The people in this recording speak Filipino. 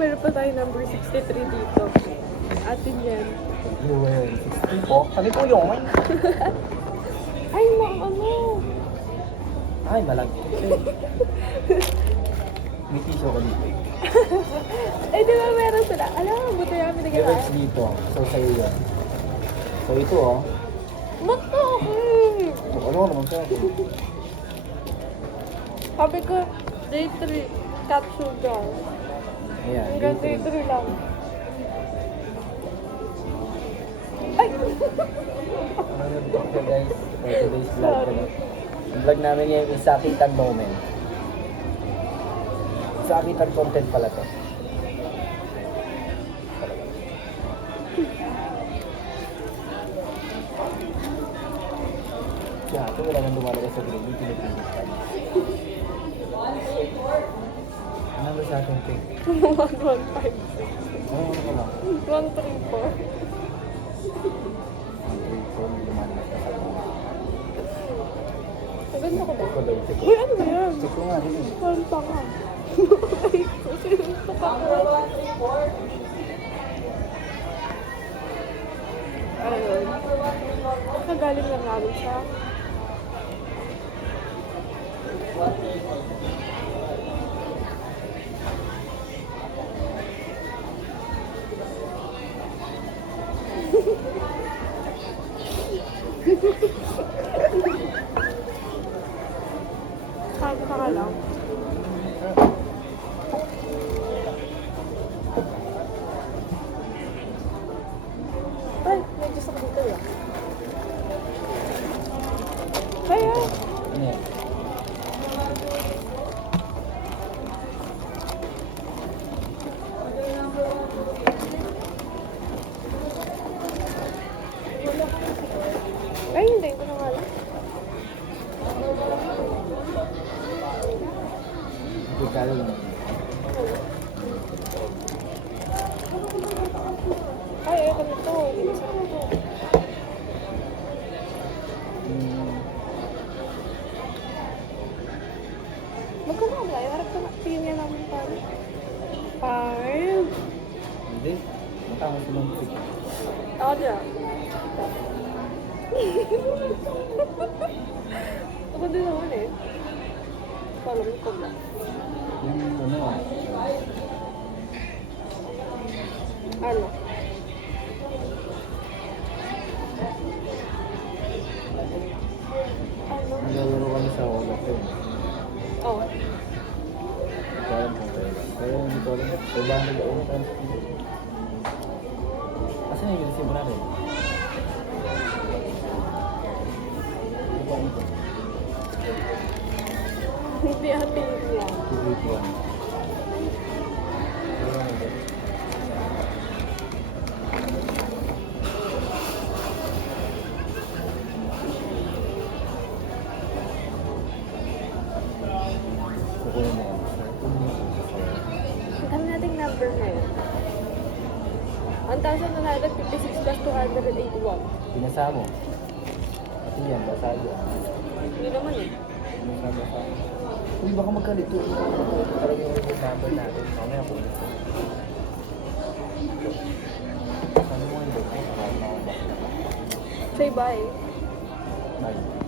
Meron pa tayo number 63 dito. Atin yan. Yun, 60 po. Sabi po yun. Ay, ano? Ay, malagkit siya. May tissue ka dito. Eh, di ba meron sila? Alam mo, buti namin May nagkakaroon. words dito. So, sa'yo yun. So, ito oh. Ba't to? Ano naman sa akin? Sabi ko, day 3, cat sugar. Ayan. Hanggang day dito. 3 lang. Ay! Ano yung vlog ko guys? For today's vlog. Ang vlog namin ngayon is sakitan moment. Sakitan content pala to. Yeah, ito wala nang lumalabas sa gravy, pinipilit pa. Ano ba sa ating cake? 115. Ano ka ba? 134. Ang cake ko, lumalabas na sa gravy. Maganda ko ba? Check ko daw, check ko. Uy, ano ba yan? Check ko nga, hindi. Parang tanga. Ay, sinuntok ako. Ayun. Nakagaling lang namin siya. Sabi ka lang. Ay, medyo sakit dito yan. Kaya, Ano yan? ay hindi ko na nga lang. Hindi kalo lang. Ay, ayoko nito. Hindi masarap ito. Magkano ba? Harap ka na. Tingin niya namin pare. 5. Hindi. Matama sa mga cake. Ako niya. Ako din naman eh. Parang ko na. Yung ano, Ano? Ano? naglalaro kami sa Wala Film. Oh. Hindi ko alam kung kailan. Pero hindi ko alam. Kailangan nag-aunod ang speed. Asan yung resibo natin? Hindi ko alam ito. Hindi atin niya. 281. Pero ano ito? Kukunin mo kami. Ang dami nating number ngayon. 1,956 plus 281. Pinasa mo. Pati yan, basado. Hindi naman eh. Basa. Uy, baka magkalito. Talaga yung number natin. Mamaya po. Ano mo yung dog? Say bye. Bye.